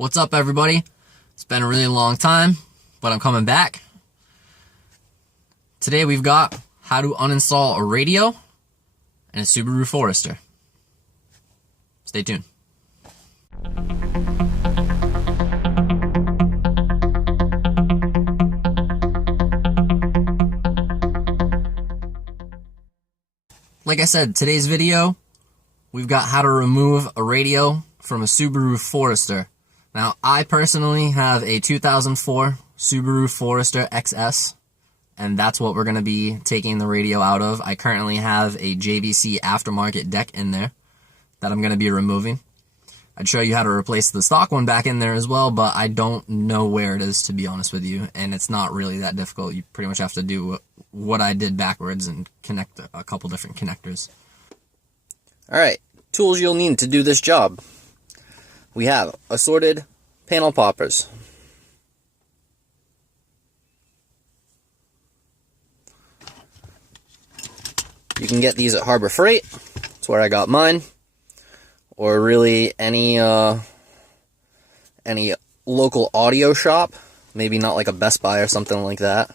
What's up, everybody? It's been a really long time, but I'm coming back. Today we've got how to uninstall a radio and a Subaru Forester. Stay tuned. Like I said, today's video, we've got how to remove a radio from a Subaru Forester. Now, I personally have a 2004 Subaru Forester XS, and that's what we're going to be taking the radio out of. I currently have a JVC aftermarket deck in there that I'm going to be removing. I'd show you how to replace the stock one back in there as well, but I don't know where it is, to be honest with you, and it's not really that difficult. You pretty much have to do what I did backwards and connect a couple different connectors. Alright, tools you'll need to do this job. We have assorted panel poppers. You can get these at Harbor Frieght. That's where I got mine. Or really any local audio shop. Maybe not like a Best Buy or something like that.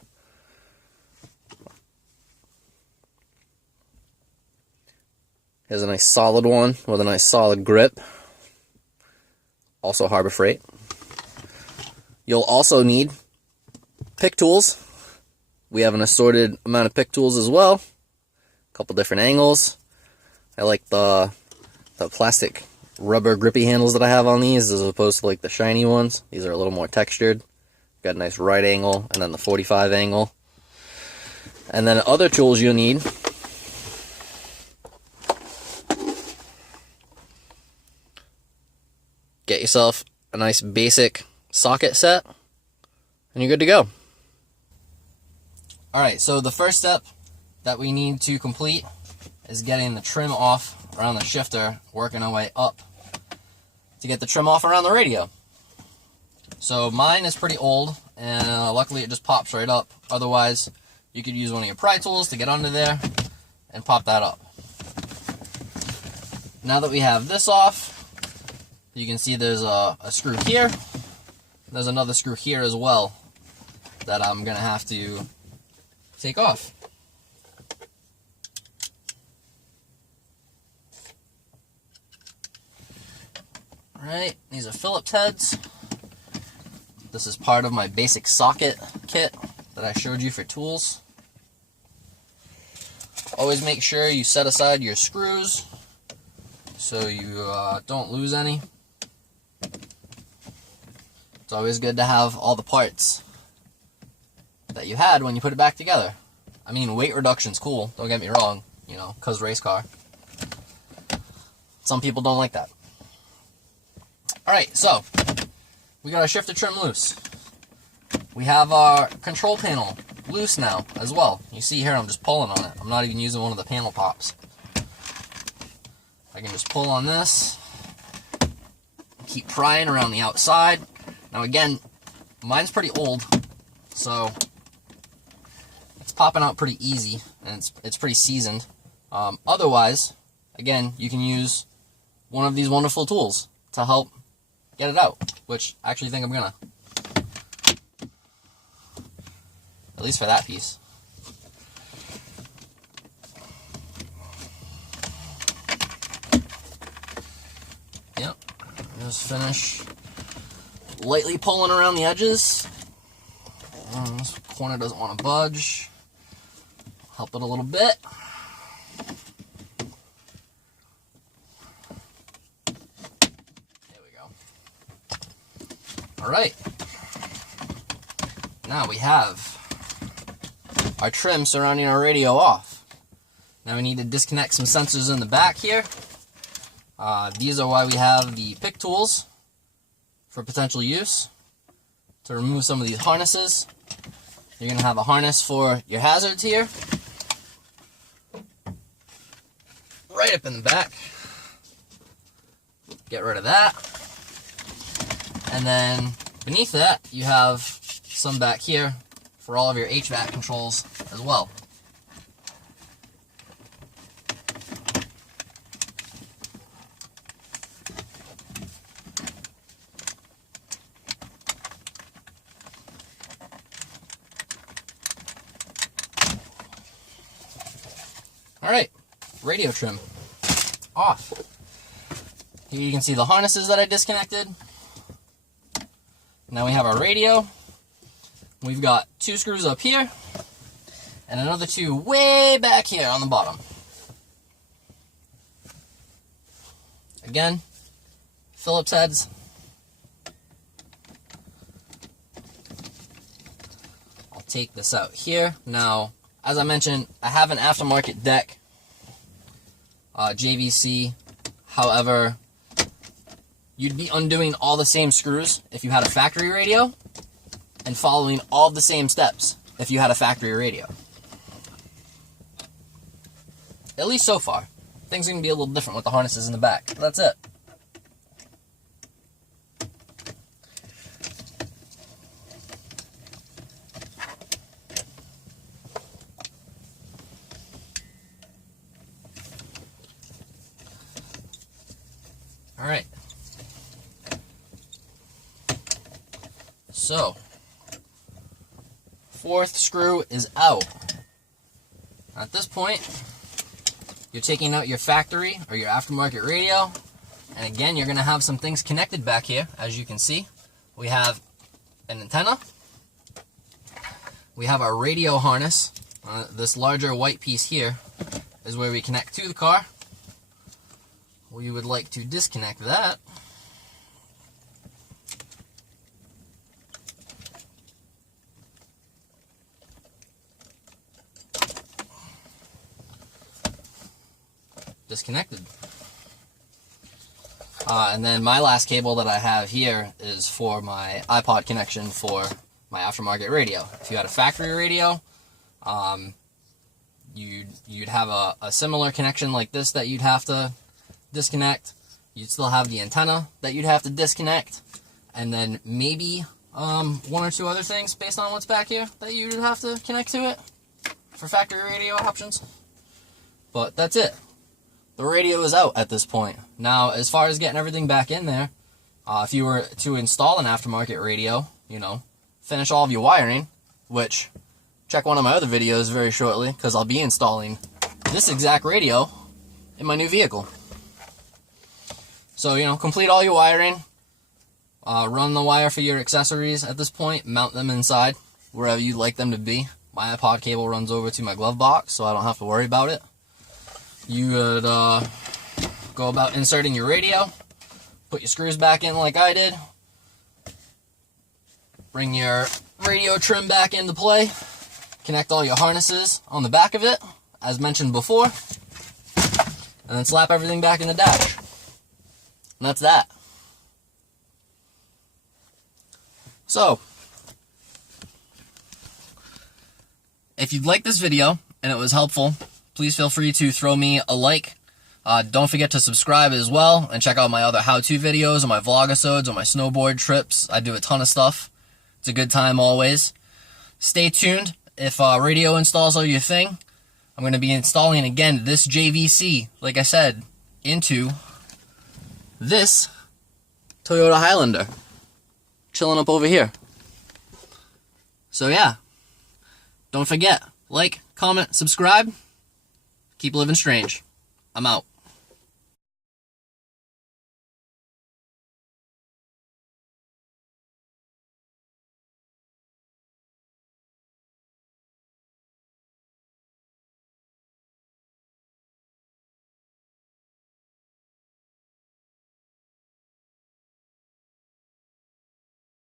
Here's a nice solid one with a nice solid grip. Also Harbor Frieght. You'll also need Pic Tools. We have an assorted amount of Pic Tools as well. A couple different angles. I like the plastic rubber grippy handles that I have on these as opposed to like the shiny ones. These are a little more textured. Got a nice right angle and then the 45 angle. And then other tools you'll need. Get yourself a nice basic socket set, and you're good to go. Alright, so the first step that we need to complete is getting the trim off around the shifter, working our way up to get the trim off around the radio. So mine is pretty old, and luckily it just pops right up. Otherwise, you could use one of your pry tools to get under there and pop that up. Now that we have this off, you can see there's a screw here. There's another screw here as well that I'm going to have to take off. Alright, these are Phillips heads. This is part of my basic socket kit that I showed you for tools. Always make sure you set aside your screws so you don't lose any. It's always good to have all the parts that you had when you put it back together. I mean, weight reduction's cool, don't get me wrong, you know, 'cause race car. Some people don't like that. Alright, so, we got our shifter trim loose. We have our control panel loose now as well. You see here, I'm just pulling on it. I'm not even using one of the panel pops. I can just pull on this, keep prying around the outside. Now again, mine's pretty old, so it's popping out pretty easy, and it's pretty seasoned. Otherwise, again, you can use one of these wonderful tools to help get it out, which I actually think I'm gonna. At least for that piece. Yep, just finish lightly pulling around the edges. This corner doesn't want to budge. Help it a little bit. There we go. Alright. Now we have our trim surrounding our radio off. Now we need to disconnect some sensors in the back here. These are why we have the Pic Tools for potential use. To remove some of these harnesses, you're going to have a harness for your hazards here. Right up in the back. Get rid of that. And then beneath that, you have some back here for all of your HVAC controls as well. radio trim off. Here you can see the harnesses that I disconnected. Now we have our radio. We've got 2 screws up here and another 2 way back here on the bottom. Again, Phillips heads. I'll take this out here. Now, as I mentioned, I have an aftermarket deck, JVC. However, you'd be undoing all the same screws if you had a factory radio and following all the same steps if you had a factory radio. At least so far. Things are going to be a little different with the harnesses in the back. That's it. Alright. So, 4th screw is out. At this point, you're taking out your factory or your aftermarket radio, and again, you're going to have some things connected back here. As you can see, we have an antenna, we have our radio harness. This larger white piece here is where we connect to the car. We would like to disconnect that. Disconnected. And then my last cable that I have here is for my iPod connection for my aftermarket radio. If you had a factory radio, you'd have a similar connection like this that you'd have to disconnect. You'd still have the antenna that you'd have to disconnect, and then maybe 1 or 2 other things based on what's back here that you'd have to connect to it for factory radio options. But that's it. The radio is out at this point. Now, as far as getting everything back in there, if you were to install an aftermarket radio, you know, finish all of your wiring, which, check one of my other videos very shortly, because I'll be installing this exact radio in my new vehicle. So, you know, complete all your wiring, run the wire for your accessories at this point, mount them inside, wherever you'd like them to be. My iPod cable runs over to my glove box, so I don't have to worry about it. You would go about inserting your radio, put your screws back in like I did, bring your radio trim back into play, connect all your harnesses on the back of it, as mentioned before, and then slap everything back in the dash. And that's that. So, if you'd like this video and it was helpful, please feel free to throw me a like. Don't forget to subscribe as well, and check out my other how-to videos on my vlogisodes, on my snowboard trips. I do a ton of stuff. It's a good time always. Stay tuned. If radio installs are your thing, I'm going to be installing again this JVC, like I said, into this Toyota Highlander. Chilling up over here. So yeah, don't forget, like, comment, subscribe. Keep living strange. I'm out.